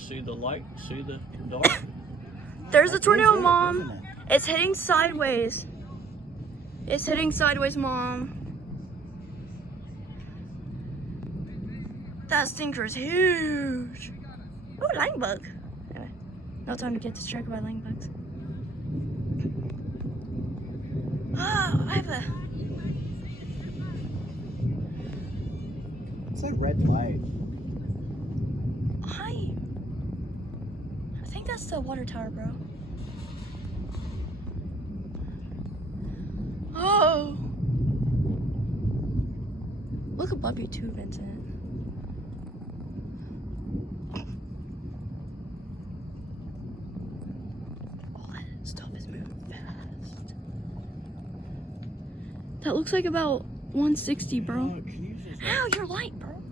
See the light? See the dark? There's a tornado, Isn't Mom. it? It's hitting sideways. It's hitting sideways, Mom. That stinker is huge. Oh, lightning bug. Anyway, no time to get distracted by lightning bugs. Oh, I have a... It's that red light. I think that's the water tower, bro. Oh! Look above you too, Vincent. All that stuff is moving fast. That looks like about 160, bro. Oh, can you just Ow, you're light, bro.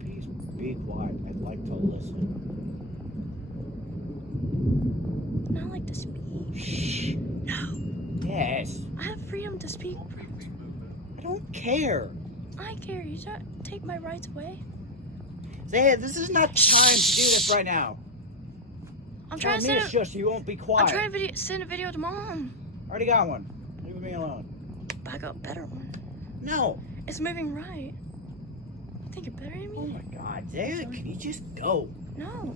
please be quiet? I'd like to listen. Not like to speak. Shh. No. Yes. I have freedom to speak. I don't care. I care. You don't take my rights away. Zaya, this is not time to do this right now. I'm trying to Tell me send to shush, you won't be quiet. I'm trying to send a video to Mom. Already got one. Leave me alone. But I got a better one. No. It's moving right. You think you're better than Oh me? my God, Zaya, can you just go? No.